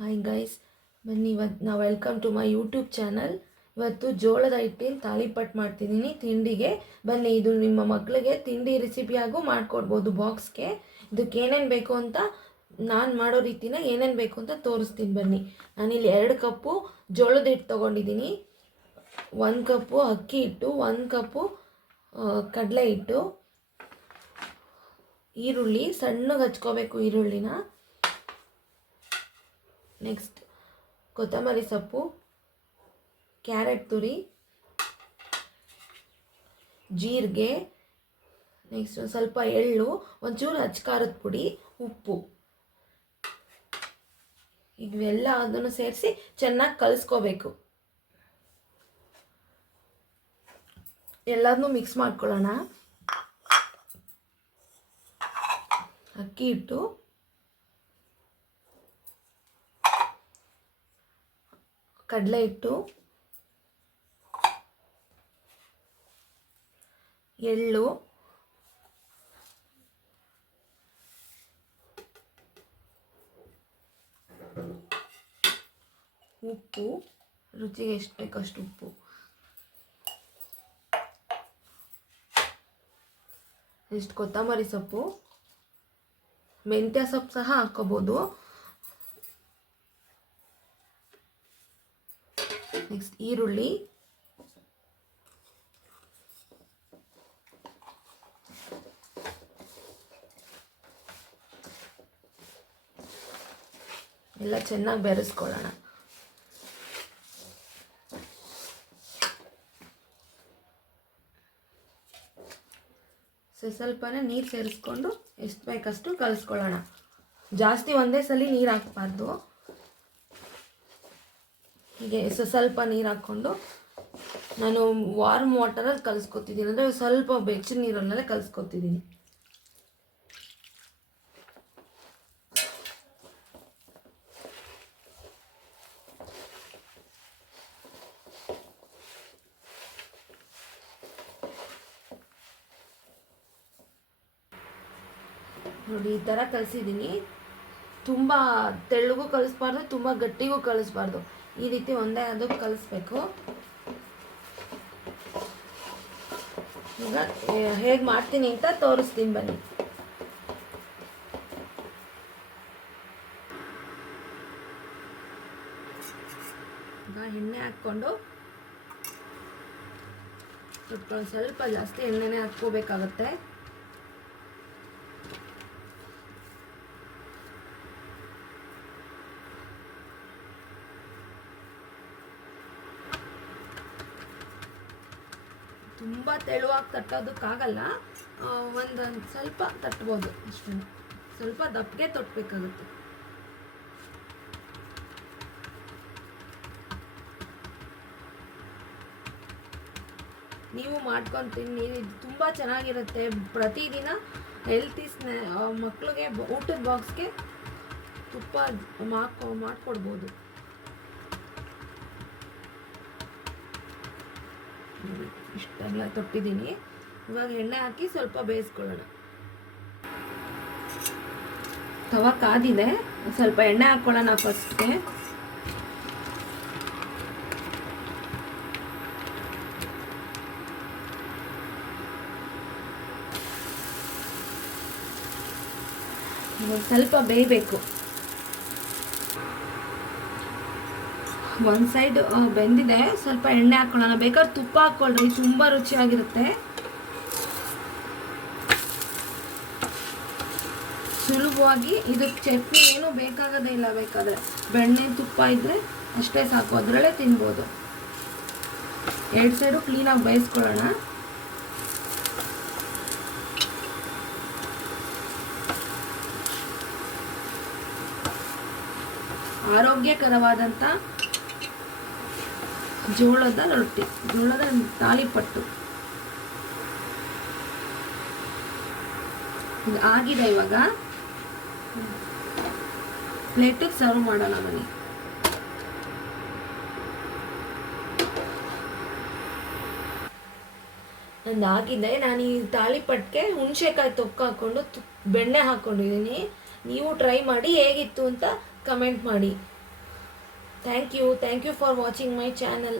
Hi guys, ಬನ್ನಿ ಇವತ್ತು ನಾವು welcome to my YouTube channel. ಇವತ್ತು ಜೋಳದ ಹಿಟ್ಟಿನ ತಾಲಿಪಟ್ಟು ಮಾಡ್ತಿದ್ದೀನಿ ತಿಂಡಿಗೆ. ಬನ್ನಿ, ಇದು ನಿಮ್ಮ ಮಕ್ಕಳಿಗೆ ತಿಂಡಿ ರೆಸಿಪಿಯಾಗೂ ಮಾಡಿಕೊಡ್ಬೋದು ಬಾಕ್ಸ್ಗೆ. ಇದಕ್ಕೆ ಏನೇನು ಬೇಕು ಅಂತ ನಾನು ಮಾಡೋ ರೀತಿನ ಏನೇನು ಬೇಕು ಅಂತ ತೋರಿಸ್ತೀನಿ ಬನ್ನಿ. ನಾನಿಲ್ಲಿ 2 ಕಪ್ಪು ಜೋಳದ ಹಿಟ್ಟು ತೊಗೊಂಡಿದ್ದೀನಿ, 1 ಕಪ್ಪು ಅಕ್ಕಿ ಹಿಟ್ಟು, 1 ಕಪ್ಪು ಕಡಲೆ ಹಿಟ್ಟು, ಈರುಳ್ಳಿ ಸಣ್ಣಗೆ ಹಚ್ಕೋಬೇಕು ಈರುಳ್ಳಿನ, ನೆಕ್ಸ್ಟ್ ಕೊತ್ತಂಬರಿ ಸೊಪ್ಪು, ಕ್ಯಾರೆಟ್ ತುರಿ, ಜೀರಿಗೆ, ನೆಕ್ಸ್ಟ್ ಸ್ವಲ್ಪ ಎಳ್ಳು, ಒಂಚೂರು ಅಚ್ಕಾರದ ಪುಡಿ, ಉಪ್ಪು. ಇವೆಲ್ಲ ಅದನ್ನು ಸೇರಿಸಿ ಚೆನ್ನಾಗಿ ಕಲಿಸ್ಕೋಬೇಕು. ಎಲ್ಲದನ್ನೂ ಮಿಕ್ಸ್ ಮಾಡ್ಕೊಳ್ಳೋಣ. ಅಕ್ಕಿ ಹಿಟ್ಟು, ಕಡಲೆ ಹಿಟ್ಟು, ಎಳ್ಳು, ಉಪ್ಪು, ರುಚಿಗೆ ಎಷ್ಟು ಬೇಕಷ್ಟು ಉಪ್ಪು, ಇಷ್ಟು ಕೊತ್ತಂಬರಿ ಸೊಪ್ಪು, ಮೆಂತ್ಯ ಸೊಪ್ಪು ಸಹ ಹಾಕ್ಕೋಬೋದು. ನೆಕ್ಸ್ಟ್ ಈರುಳ್ಳಿ, ಎಲ್ಲ ಚೆನ್ನಾಗಿ ಬೆರೆಸ್ಕೊಳ್ಳೋಣ. ಸ್ವಲ್ಪನೇ ನೀರು ಸೇರಿಸ್ಕೊಂಡು ಎಷ್ಟು ಬೇಕಷ್ಟು ಕಲಿಸ್ಕೊಳ್ಳೋಣ. ಜಾಸ್ತಿ ಒಂದೇ ಸಲ ನೀರು ಹಾಕಬಾರ್ದು. ಹೀಗೆ ಸ್ವಲ್ಪ ನೀರು ಹಾಕ್ಕೊಂಡು ನಾನು ವಾರ್ಮ್ ವಾಟರಲ್ಲಿ ಕಲಿಸ್ಕೊತಿದ್ದೀನಿ, ಅಂದರೆ ಸ್ವಲ್ಪ ಬೆಚ್ಚ ನೀರಲ್ಲೇ ಕಲಿಸ್ಕೊತಿದ್ದೀನಿ. ನೋಡಿ, ಈ ಥರ ಕಲಿಸಿದ್ದೀನಿ. ತುಂಬ ತೆಳ್ಳಗೂ ಕಲಿಸ್ಬಾರ್ದು, ತುಂಬ ಗಟ್ಟಿಗೂ ಕಲಿಸ್ಬಾರ್ದು. ಈ ರೀತಿ ಒಂದೇ ಅದಕ್ಕೆ ಕಲಿಸ್ಬೇಕು. ಈಗ ಹೇಗೆ ಮಾಡ್ತೀನಿ ಅಂತ ತೋರಿಸ್ತೀನಿ ಬನ್ನಿ. ಈಗ ಎಣ್ಣೆ ಹಾಕ್ಕೊಂಡು ಸ್ವಲ್ಪ ಜಾಸ್ತಿ ಎಣ್ಣೆನೇ ಹಾಕ್ಕೋಬೇಕಾಗತ್ತೆ. ತುಂಬ ತೆಳುವಾಗಿ ತಟ್ಟೋದಕ್ಕಾಗಲ್ಲ, ಒಂದು ಸ್ವಲ್ಪ ತಟ್ಬೋದು ಅಷ್ಟೇ. ಸ್ವಲ್ಪ ದಪ್ಪಗೆ ತೊಟ್ಟಬೇಕಾಗುತ್ತೆ. ನೀವು ಮಾಡ್ಕೊತೀನಿ, ತುಂಬ ಚೆನ್ನಾಗಿರುತ್ತೆ. ಪ್ರತಿದಿನ ಹೆಲ್ತಿ ಮಕ್ಕಳಿಗೆ ಊಟದ ಬಾಕ್ಸ್ಗೆ ತುಪ್ಪ ಮಾಡಿಕೊಡ್ಬೋದು. ಇಷ್ಟೆಲ್ಲ ತೊಟ್ಟಿದ್ದೀನಿ. ಇವಾಗ ಎಣ್ಣೆ ಹಾಕಿ ಸ್ವಲ್ಪ ಬೇಯಿಸ್ಕೊಳ್ಳೋಣ. ತವ ಕಾದಿದೆ, ಸ್ವಲ್ಪ ಎಣ್ಣೆ ಹಾಕ್ಕೊಳ್ಳೋಣ ಫಸ್ಟ್ಗೆ. ಇವಾಗ ಸ್ವಲ್ಪ ಬೇಯಬೇಕು. ಒಂದು ಸೈಡ್ ಬೆಂದಿದೆ, ಸ್ವಲ್ಪ ಎಣ್ಣೆ ಹಾಕ್ಕೊಳ್ಳೋಣ. ಬೇಕಾದ್ರೆ ತುಪ್ಪ ಹಾಕ್ಕೊಳ್ರಿ, ತುಂಬ ರುಚಿಯಾಗಿರುತ್ತೆ. ಸುಲಭವಾಗಿ ಇದಕ್ಕೆ ಚಟ್ನಿ ಏನೂ ಬೇಕಾಗೋದೇ ಇಲ್ಲ. ಬೇಕಾದರೆ ಬೆಣ್ಣೆ ತುಪ್ಪ ಇದ್ದರೆ ಅಷ್ಟೇ ಸಾಕು, ಅದರಲ್ಲೇ ತಿನ್ಬೋದು. 2 ಸೈಡು ಕ್ಲೀನಾಗಿ ಬೇಯಿಸ್ಕೊಳ್ಳೋಣ. ಆರೋಗ್ಯಕರವಾದಂಥ ಜೋಳದ ರೊಟ್ಟಿ, ಜೋಳದ ತಾಲಿಪಟ್ಟು ಆಗಿದೆ. ಇವಾಗ ಪ್ಲೇಟಿಗೆ ಸರ್ವ್ ಮಾಡೋಣ ಬನ್ನಿ. ನಂದಾಗಿದೆ. ನಾನು ಈ ತಾಲಿಪಟ್ಟಿಗೆ ಹುಣಸೆಕಾಯಿ ತೊಕ್ಕ ಹಾಕ್ಕೊಂಡು ಬೆಣ್ಣೆ ಹಾಕ್ಕೊಂಡಿದ್ದೀನಿ. ನೀವು ಟ್ರೈ ಮಾಡಿ, ಹೇಗಿತ್ತು ಅಂತ ಕಮೆಂಟ್ ಮಾಡಿ. Thank you for watching my channel.